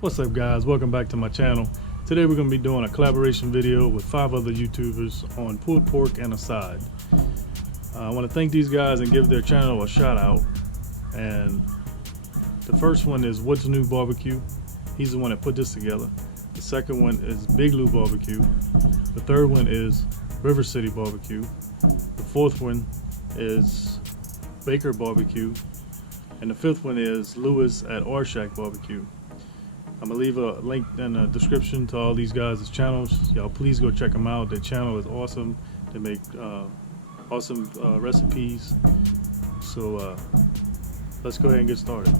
What's up, guys? Welcome back to my channel. Today we're going to be doing a collaboration video with 5 other YouTubers on pulled pork and a side. I want to thank these guys and give their channel a shout out. And the first one is What's New BBQ. He's the one that put this together. The second one is Big Lew BBQ. The third one is River City BBQ. The fourth one is Baker BBQ. And the fifth one is Lewis at R Shack BBQ. I'm gonna leave a link in the description to all these guys' channels. Y'all please go check them out. Their channel is awesome. They make awesome recipes. So let's go ahead and get started.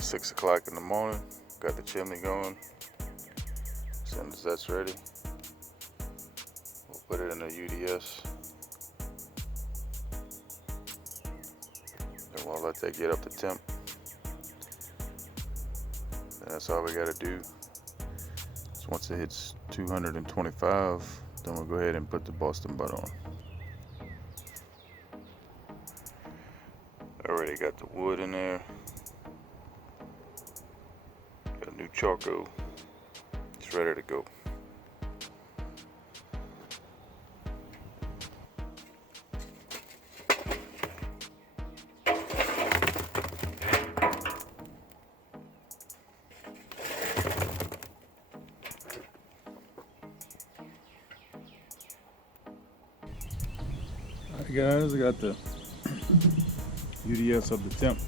6 o'clock in the morning, got the chimney going. As soon as that's ready, we'll put it in the UDS. And we'll let that get up to temp. That's all we gotta do. So once it hits 225, then we'll go ahead and put the Boston butter on. Already got the wood in there. Got a new charcoal. It's ready to go. Alright guys, I got the UDS up to temp. So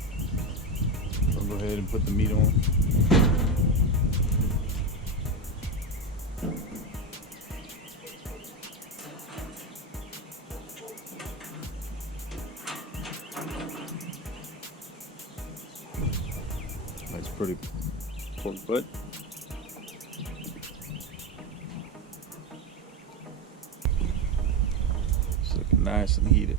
I'll go ahead and put the meat on. Nice pretty pork butt. It's looking nice and heated.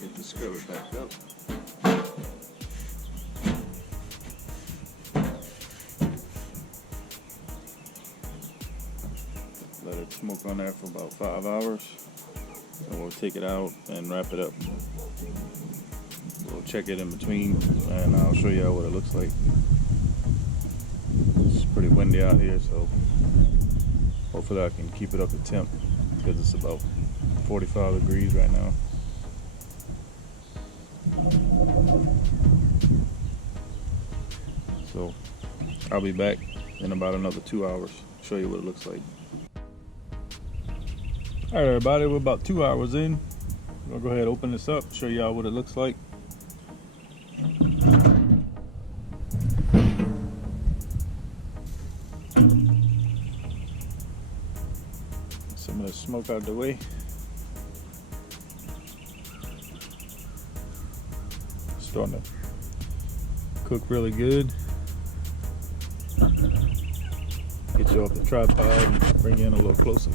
Get this covered back up. Let it smoke on there for about 5 hours. And we'll take it out and wrap it up. We'll check it in between and I'll show you what it looks like. It's pretty windy out here, so hopefully I can keep it up to temp because it's about 45 degrees right now. So I'll be back in about another 2 hours, show you what it looks like. Alright everybody, we're about 2 hours in. I'm gonna go ahead and open this up, show y'all what it looks like. Some of the smoke out the way. Starting to cook really good. Get you off the tripod and bring you in a little closer.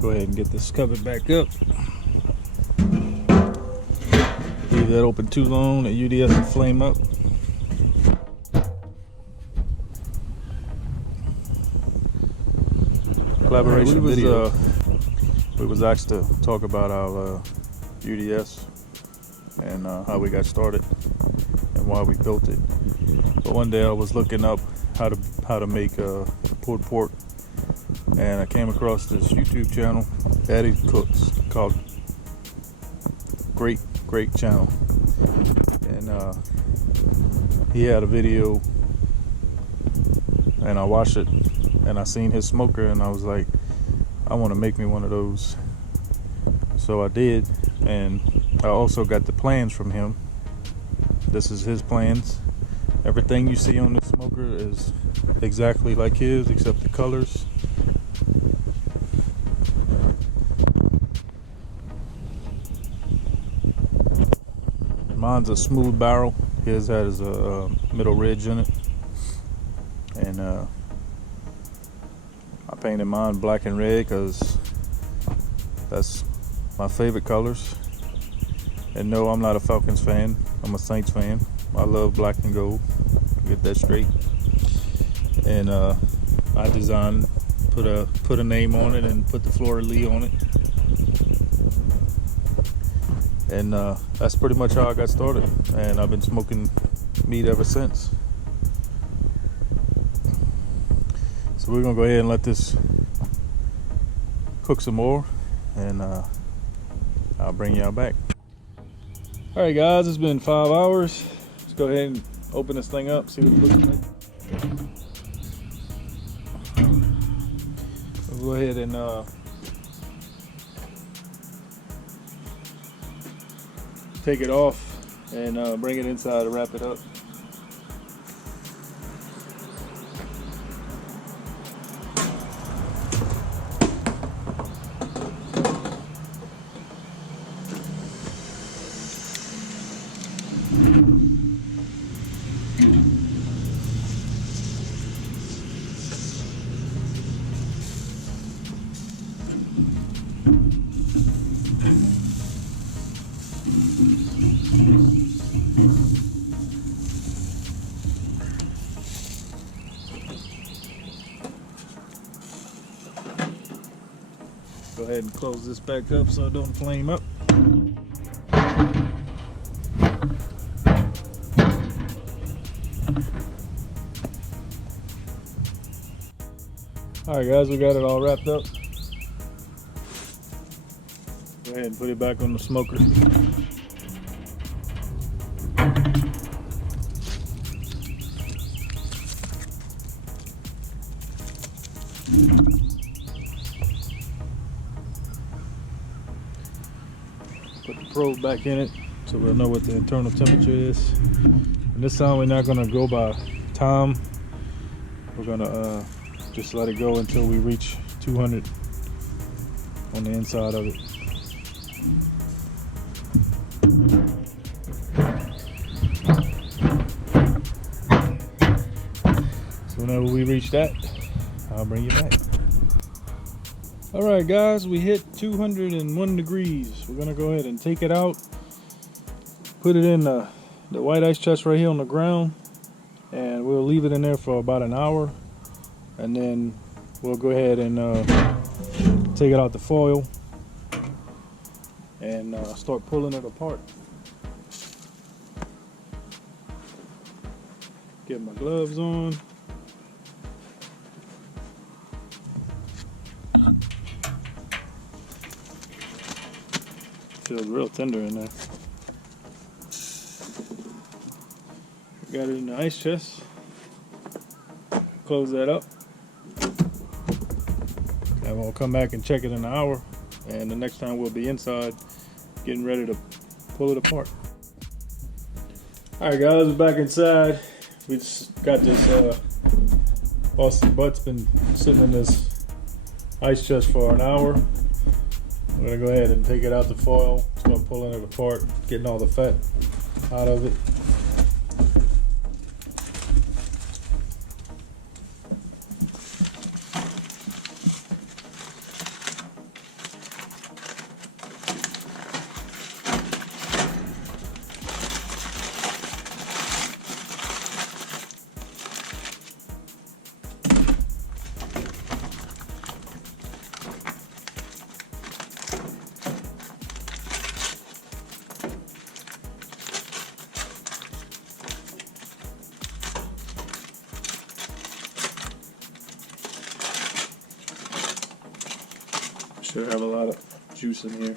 Go ahead and get this covered back up. Leave that open too long, the UDS will flame up. Collaboration video. We was asked to talk about our UDS and how we got started and why we built it. But one day I was looking up how to make pulled pork, and I came across this YouTube channel, Daddy Cooks, called great channel, and he had a video and I watched it and I seen his smoker and I was like, I want to make me one of those. So I did, and I also got the plans from him. This is his plans. Everything you see on this smoker is exactly like his except the colors. Mine's a smooth barrel. His has a middle ridge in it, and I painted mine black and red because that's my favorite colors. And no, I'm not a Falcons fan. I'm a Saints fan. I love black and gold. Get that straight. And I designed, put a name on it, and put the Fleur de Lis on it. And that's pretty much how I got started. And I've been smoking meat ever since. So we're gonna go ahead and let this cook some more, and I'll bring y'all back. All right, guys, it's been 5 hours. Let's go ahead and open this thing up, see what it looks like. We'll go ahead and take it off and bring it inside to wrap it up. Go ahead and close this back up so it don't flame up. Alright guys, we got it all wrapped up. Go ahead and put it back on the smoker. Put the probe back in it so we'll know what the internal temperature is. And this time we're not going to go by time. We're going to just let it go until we reach 200 on the inside of it. So whenever we reach that, I'll bring you back. Alright guys, we hit 201 degrees. We're gonna go ahead and take it out, put it in the white ice chest right here on the ground, and we'll leave it in there for about an hour, and then we'll go ahead and take it out the foil and start pulling it apart. Get my gloves on. Feels real tender in there. Got it in the ice chest. Close that up. And we'll come back and check it in an hour. And the next time we'll be inside getting ready to pull it apart. Alright guys, we're back inside. We just got this Boston butt's been sitting in this ice chest for an hour. I'm gonna go ahead and take it out the foil, start pulling it apart, getting all the fat out of it. Should have a lot of juice in here.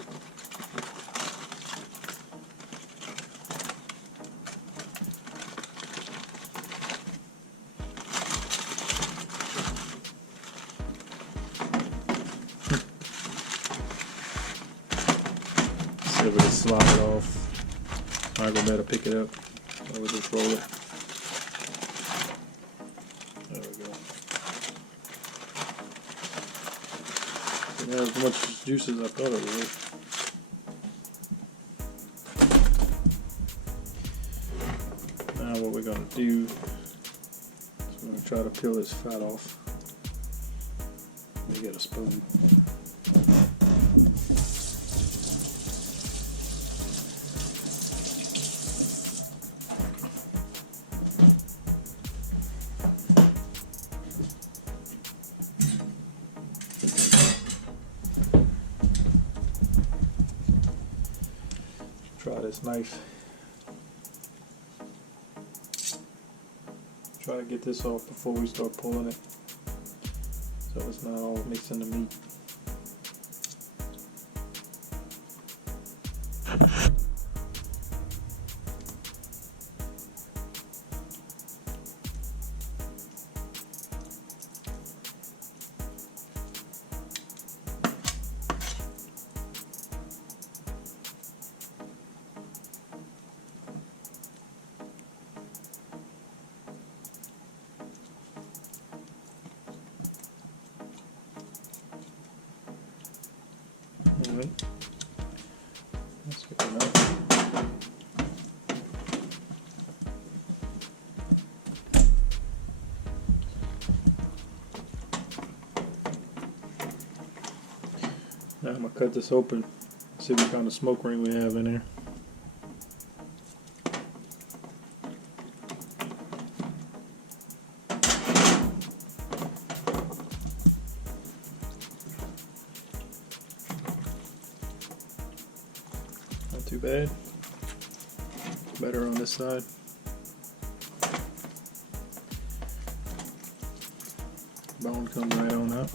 See if we can slide it off. I'll go better pick it up. Or we'll just roll it. There we go. It has as much juice as I thought it would. Now what we're going to do is we're going to try to peel this fat off. Let me get a spoon. this knife. Try to get this off before we start pulling it, so it's not all mixed in the meat. Alright, that's good enough. Now I'm going to cut this open, see what kind of smoke ring we have in there. Not too bad. Better on this side. Bone comes right on up.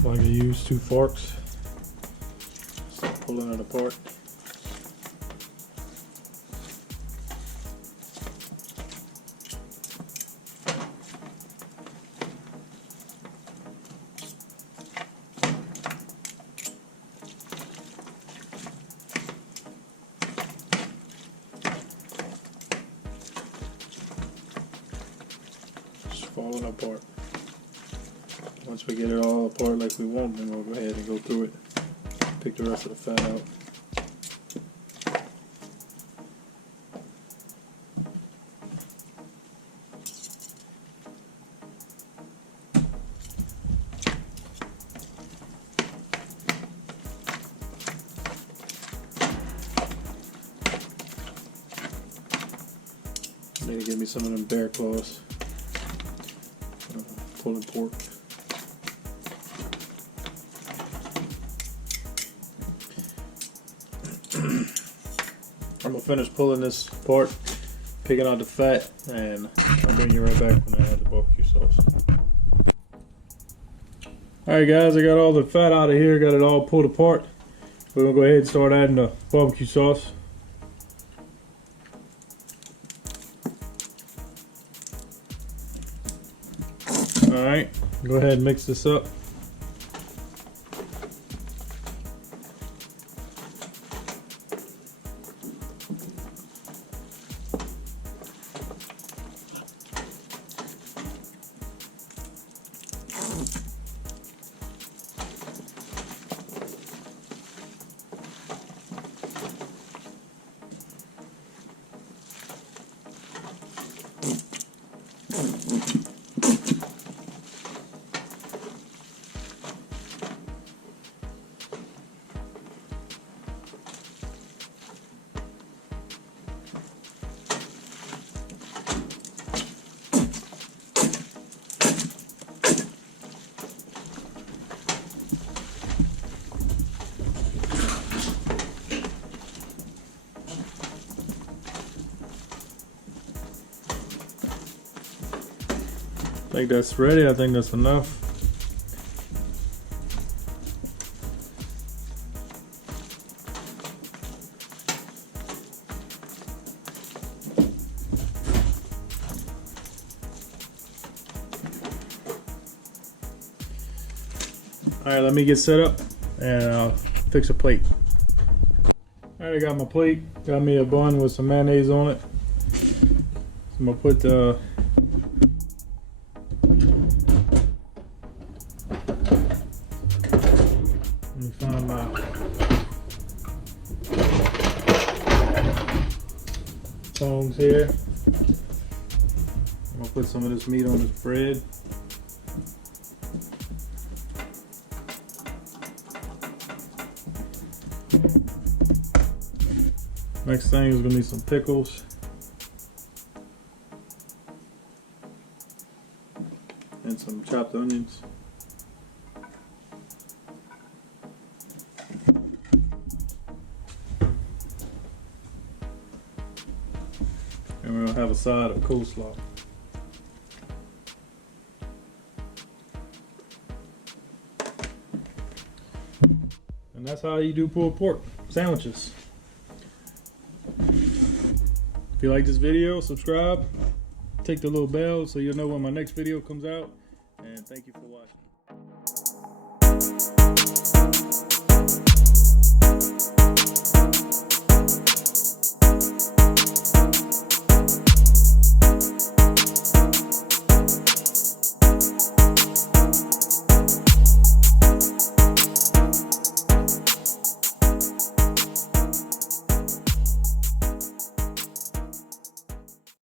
I can use 2 forks, start pulling it apart. Just falling apart. Once we get it all apart like we want, then we'll go ahead and go through it, pick the rest of the fat out. I need to get me some of them bear claws, pulling pork. I'm gonna finish pulling this apart, picking out the fat, and I'll bring you right back when I add the barbecue sauce. Alright guys, I got all the fat out of here, got it all pulled apart. We're gonna go ahead and start adding the barbecue sauce. Alright, go ahead and mix this up. I think that's ready. I think that's enough. Alright, let me get set up and I'll fix a plate. Alright, I got my plate. Got me a bun with some mayonnaise on it. So I'm gonna put the let me find my tongs here. I'm gonna put some of this meat on this bread. Next thing is gonna be some pickles. And some chopped onions. And we're gonna have a side of coleslaw. And that's how you do pulled pork sandwiches. If you like this video, subscribe, click the little bell so you'll know when my next video comes out. And thank you for watching.